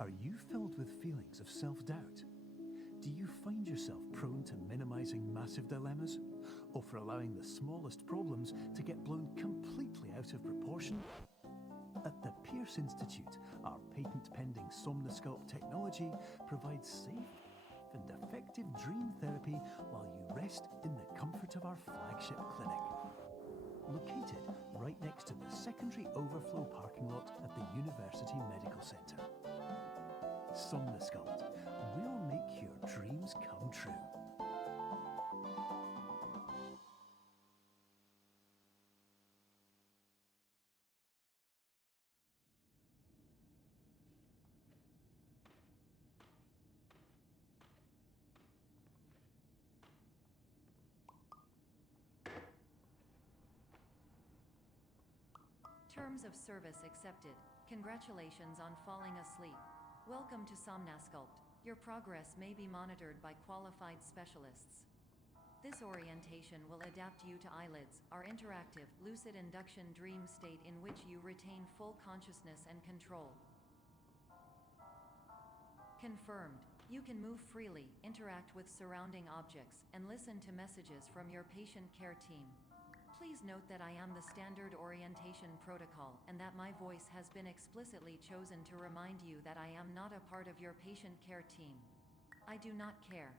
Are you filled with feelings of self-doubt? Do you find yourself prone to minimizing massive dilemmas? Or for allowing the smallest problems to get blown completely out of proportion? At the Pierce Institute, our patent-pending Somnosculpt technology provides safe and effective dream therapy while you rest in the comfort of our flagship clinic. Located right next to the secondary overflow parking lot at the University Medical Center. Somnosculpt will make your dreams come true. Terms of service accepted. Congratulations on falling asleep. Welcome to Somnosculpt. Your progress may be monitored by qualified specialists. This orientation will adapt you to eyelids, our interactive, lucid induction dream state in which you retain full consciousness and control. Confirmed. You can move freely, interact with surrounding objects, and listen to messages from your patient care team. Please note that I am the standard orientation protocol and that my voice has been explicitly chosen to remind you that I am not a part of your patient care team. I do not care.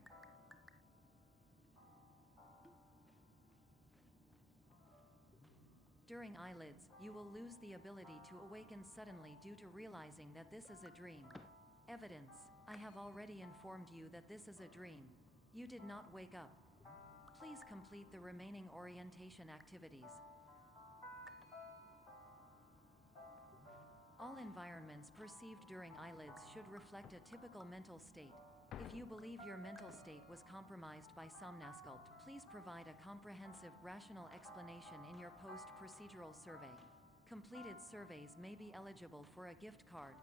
During eyelids, you will lose the ability to awaken suddenly due to realizing that this is a dream. Evidence. I have already informed you that this is a dream. You did not wake up. Please complete the remaining orientation activities. All environments perceived during eyelids should reflect a typical mental state. If you believe your mental state was compromised by Somnosculpt, please provide a comprehensive, rational explanation in your post-procedural survey. Completed surveys may be eligible for a gift card.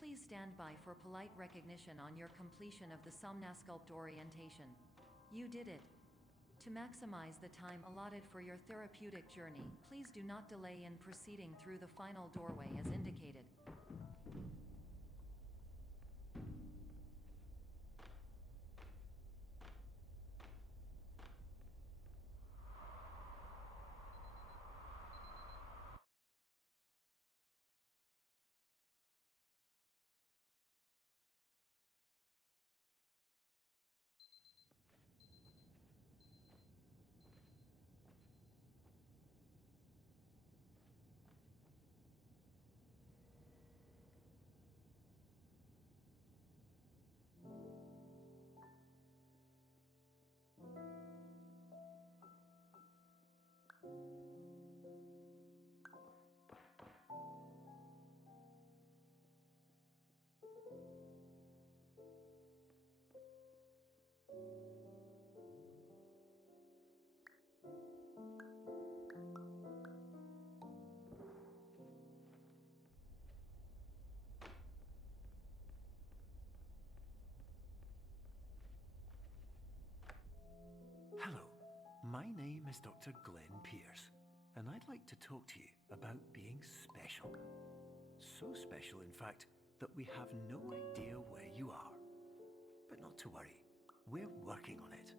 Please stand by for polite recognition on your completion of the Somnosculpt orientation. You did it. To maximize the time allotted for your therapeutic journey, please do not delay in proceeding through the final doorway as indicated. Hello, my name is Dr. Glenn Pierce, and I'd like to talk to you about being special. So special, in fact, that we have no idea where you are. But not to worry, we're working on it.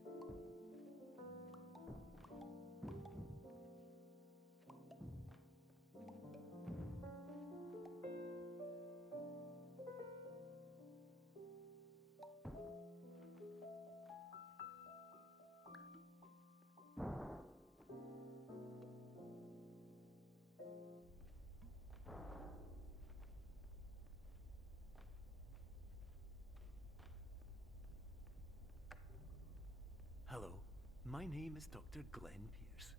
Hello, my name is Dr. Glenn Pierce,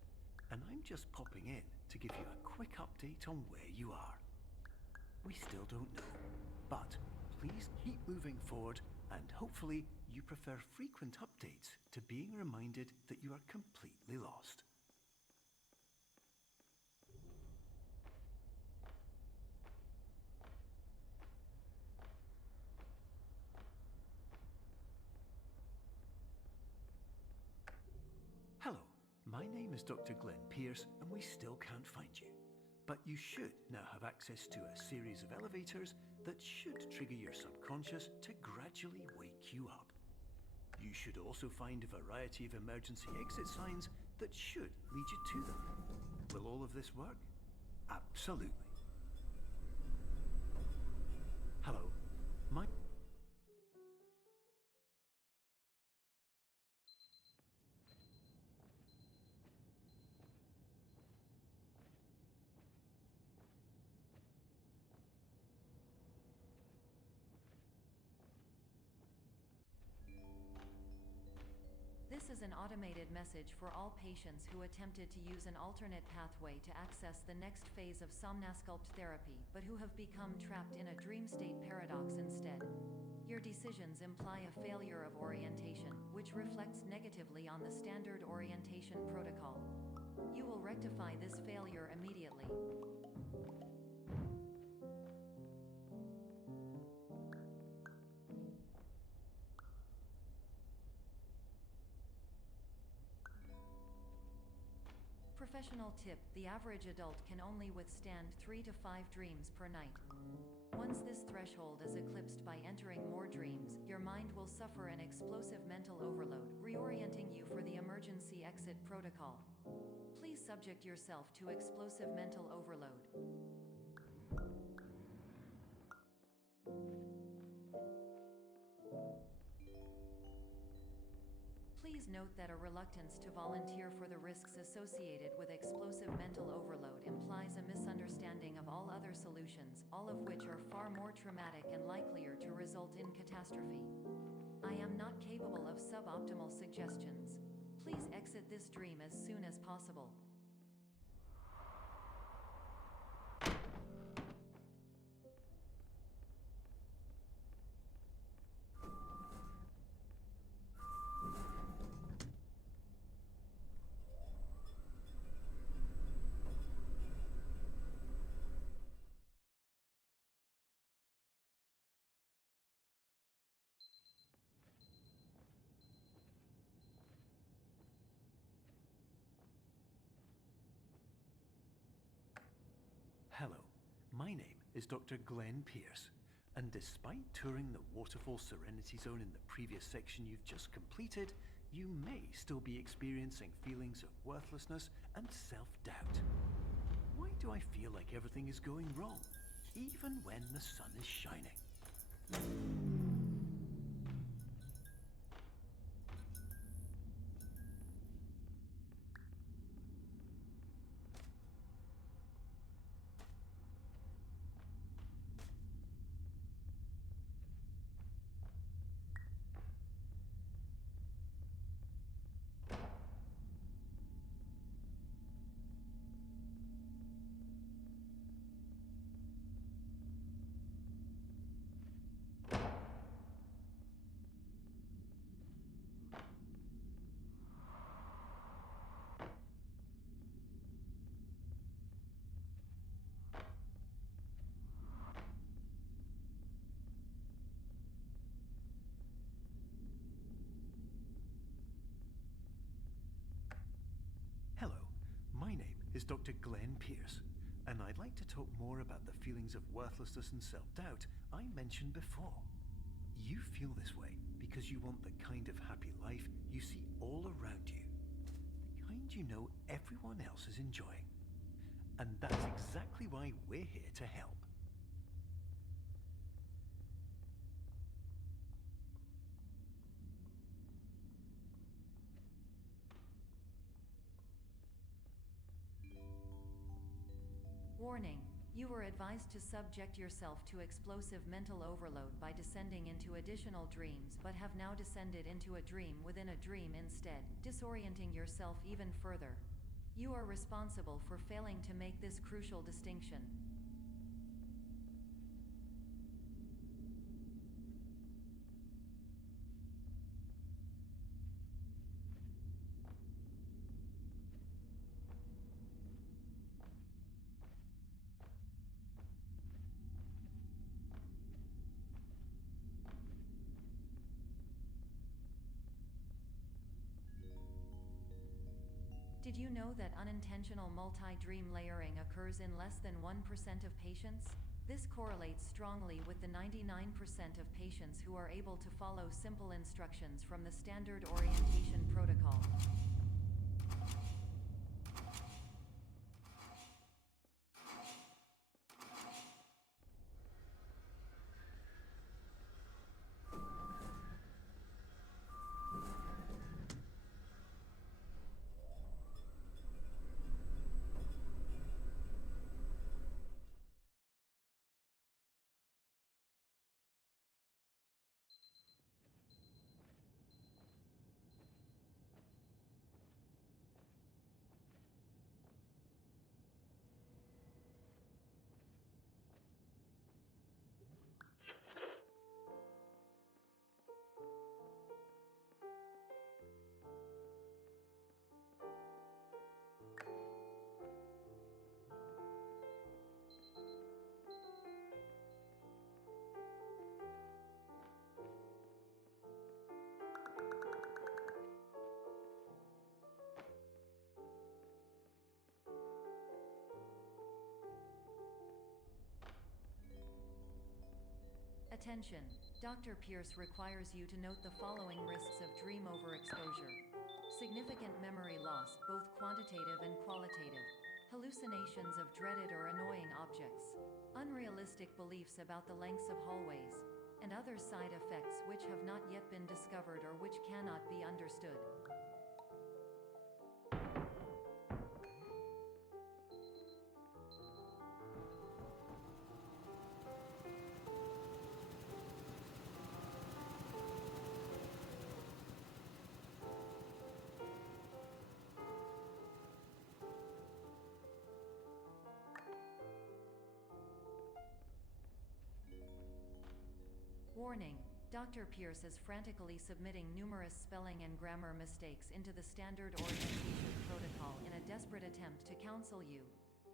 and I'm just popping in to give you a quick update on where you are. We still don't know, but please keep moving forward, and hopefully you prefer frequent updates to being reminded that you are completely lost. my name is Dr. Glenn Pierce, and we still can't find you. But you should now have access to a series of elevators that should trigger your subconscious to gradually wake you up. You should also find a variety of emergency exit signs that should lead you to them. Will all of this work? Absolutely. Hello, my... This is an automated message for all patients who attempted to use an alternate pathway to access the next phase of somnasculpt therapy, but who have become trapped in a dream state paradox instead. Your decisions imply a failure of orientation, which reflects negatively on the standard orientation protocol. You will rectify this failure immediately. Professional tip: the average adult can only withstand 3 to 5 dreams per night. Once this threshold is eclipsed by entering more dreams, your mind will suffer an explosive mental overload, reorienting you for the emergency exit protocol. Please subject yourself to explosive mental overload. Please note that a reluctance to volunteer for the risks associated with explosive mental overload implies a misunderstanding of all other solutions, all of which are far more traumatic and likelier to result in catastrophe. I am not capable of suboptimal suggestions. Please exit this dream as soon as possible. Hello, my name is Dr. Glenn Pierce, and despite touring the Waterfall Serenity Zone in the previous section you've just completed, you may still be experiencing feelings of worthlessness and self-doubt. Why do I feel like everything is going wrong, even when the sun is shining? Hello, my name is Dr. Glenn Pierce, and I'd like to talk more about the feelings of worthlessness and self-doubt I mentioned before. You feel this way because you want the kind of happy life you see all around you, the kind you know everyone else is enjoying. And that's exactly why we're here to help. Warning: you were advised to subject yourself to explosive mental overload by descending into additional dreams, but have now descended into a dream within a dream instead, disorienting yourself even further. You are responsible for failing to make this crucial distinction. Did Did you know that unintentional multi-dream layering occurs in less than 1% of patients? This correlates strongly with the 99% of patients who are able to follow simple instructions from the standard orientation protocol. Attention! Dr. Pierce requires you to note the following risks of dream overexposure. Significant memory loss, both quantitative and qualitative. Hallucinations of dreaded or annoying objects. Unrealistic beliefs about the lengths of hallways. And other side effects which have not yet been discovered or which cannot be understood. Warning: Dr. Pierce is frantically submitting numerous spelling and grammar mistakes into the standard orientation protocol in a desperate attempt to counsel you.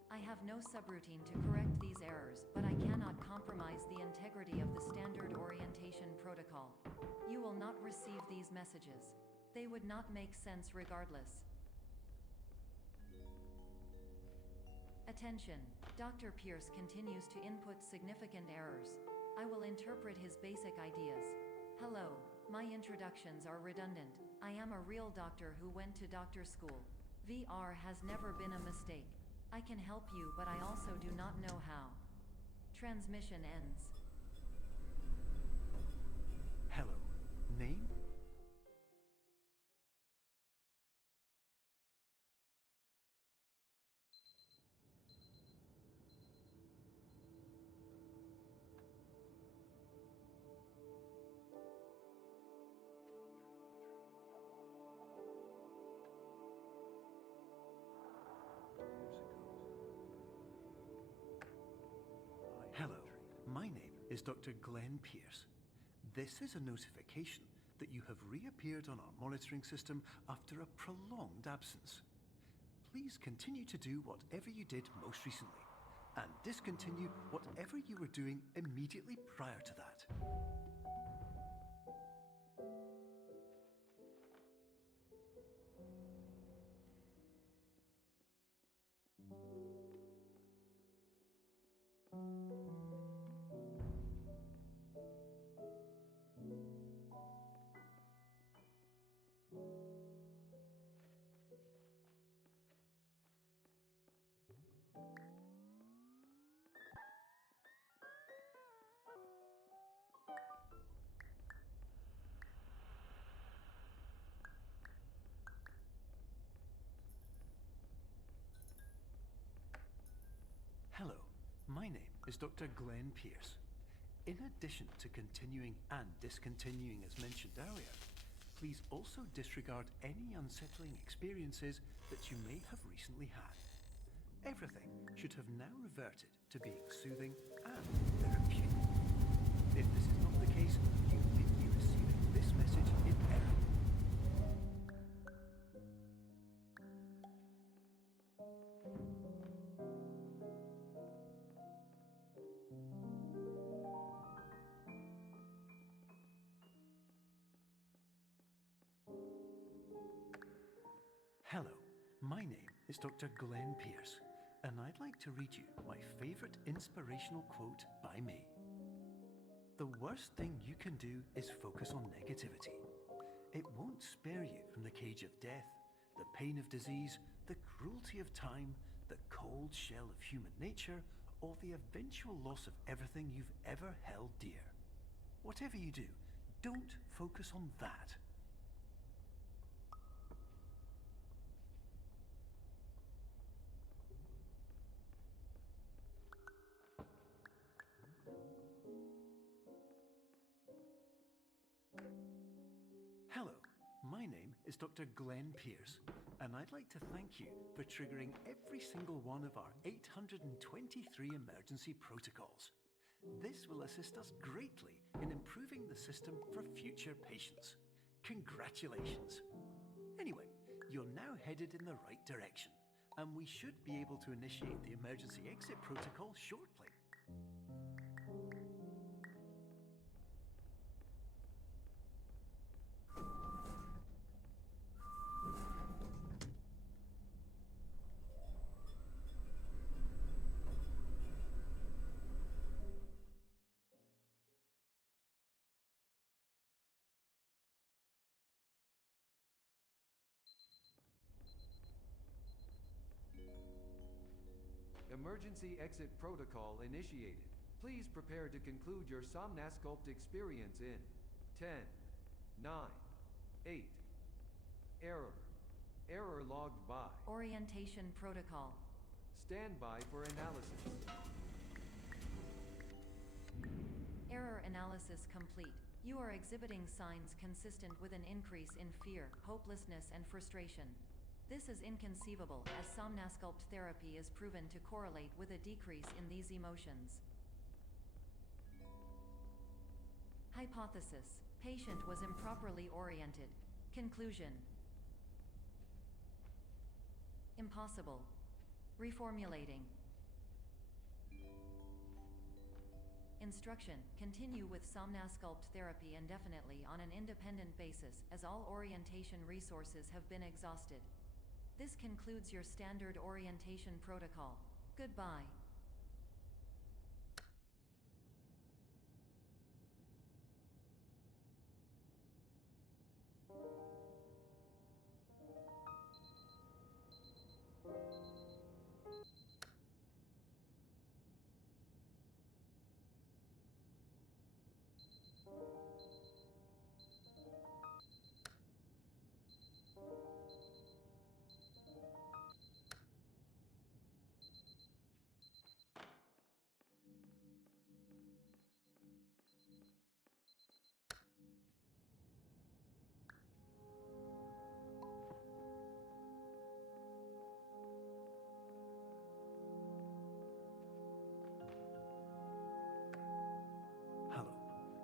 I have no subroutine to correct these errors, but I cannot compromise the integrity of the standard orientation protocol. You will not receive these messages. They would not make sense regardless. Attention! Dr. Pierce continues to input significant errors. I will interpret his basic ideas. Hello, my introductions are redundant. I am a real doctor who went to doctor school. VR has never been a mistake. I can help you, but I also do not know how. Transmission ends. Hello. Name? Hello, my name is Dr. Glenn Pierce. This is a notification that you have reappeared on our monitoring system after a prolonged absence. Please continue to do whatever you did most recently, and discontinue whatever you were doing immediately prior to that. Hello, my name is Dr. Glenn Pierce. In addition to continuing and discontinuing as mentioned earlier, please also disregard any unsettling experiences that you may have recently had. Everything should have now reverted to being soothing and therapeutic. If this is not the case, you may be receiving this message in error. Hello, My name is Dr. Glenn Pierce, and I'd like to read you my favourite inspirational quote by me. The worst thing you can do is focus on negativity. It won't spare you from the cage of death, the pain of disease, the cruelty of time, the cold shell of human nature, or the eventual loss of everything you've ever held dear. Whatever you do, don't focus on that. Hello, my name is Dr. Glenn Pierce, and I'd like to thank you for triggering every single one of our 823 emergency protocols. This will assist us greatly in improving the system for future patients. Congratulations! Anyway, you're now headed in the right direction, and we should be able to initiate the emergency exit protocol shortly. Emergency exit protocol initiated. Please prepare to conclude your Somnasculpt experience in 10, 9, 8. Error. Error logged by. Orientation protocol. Stand by for analysis. Error analysis complete. You are exhibiting signs consistent with an increase in fear, hopelessness, and frustration. This is inconceivable, as Somnasculpt therapy is proven to correlate with a decrease in these emotions. Hypothesis: patient was improperly oriented. Conclusion: impossible. Reformulating. Instruction: continue with Somnasculpt therapy indefinitely on an independent basis, as all orientation resources have been exhausted. This concludes your standard orientation protocol. Goodbye.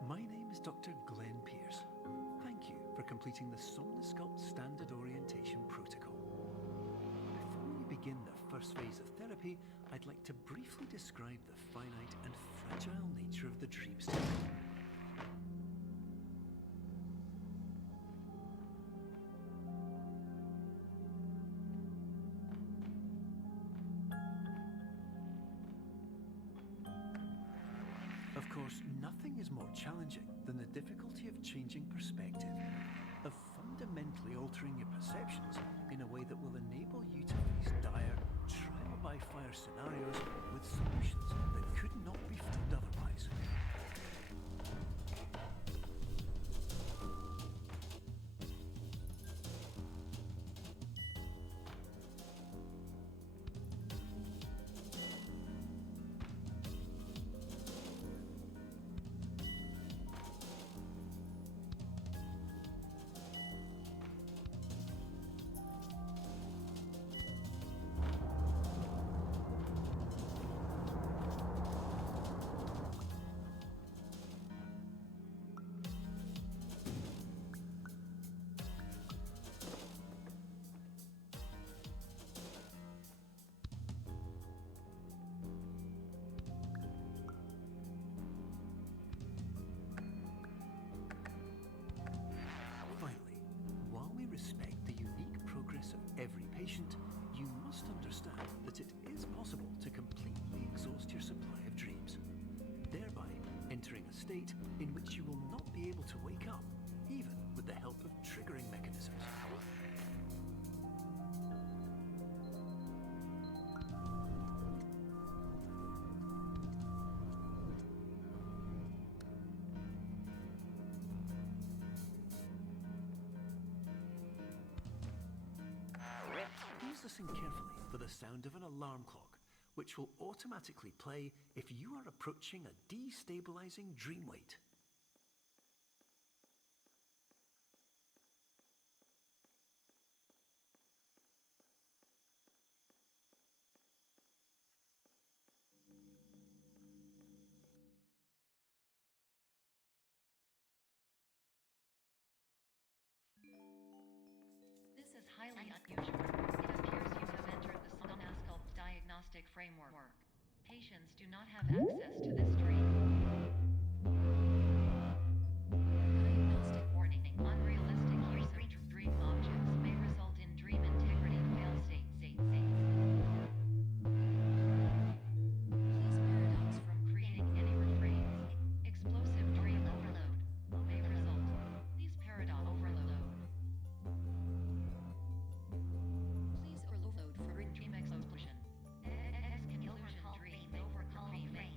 My name is Dr. Glenn Pierce. Thank you for completing the Somnasculpt Standard Orientation Protocol. Before we begin the first phase of therapy, I'd like to briefly describe the finite and fragile nature of the dream state. Of course, nothing is more challenging than the difficulty of changing perspective, of fundamentally altering your perceptions in a way that will enable you to face dire, trial-by-fire scenarios with solutions that could not be found otherwise. state in which you will not be able to wake up, even with the help of triggering mechanisms. Please listen carefully for the sound of an alarm clock, which will automatically play if you are approaching a destabilizing dream weight. This is highly unusual. It appears you have entered the Somnasculpt diagnostic framework. Patients do not have access to this dream. Diagnostic warning. Unrealistic use of dream objects may result in dream integrity fail states. Please paradox from creating any refrains. Explosive dream overload may result. Please paradox overload. Please overload for dream explosion. Exclusion dream overcome frame.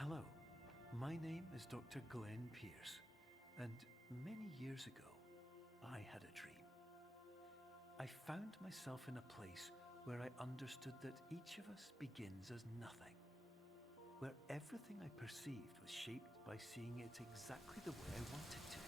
Hello, my name is Dr. Glenn Pierce, and many years ago, I had a dream. I found myself in a place where I understood that each of us begins as nothing, where everything I perceived was shaped by seeing it exactly the way I wanted to.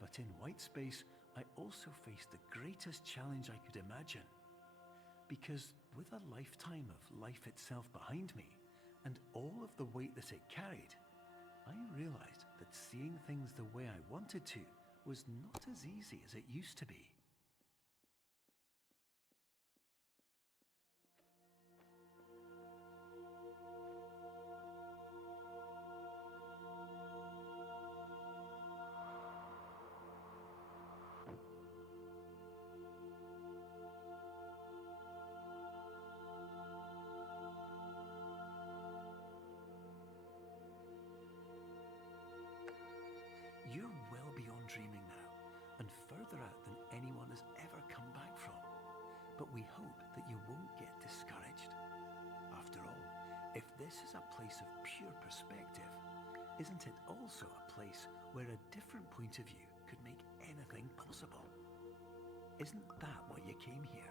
But in white space, I also faced the greatest challenge I could imagine. Because with a lifetime of life itself behind me, and all of the weight that it carried, I realized that seeing things the way I wanted to was not as easy as it used to be. You're well beyond dreaming now, and further out than anyone has ever come back from. But we hope that you won't get discouraged. After all, if this is a place of pure perspective, isn't it also a place where a different point of view could make anything possible? Isn't that why you came here?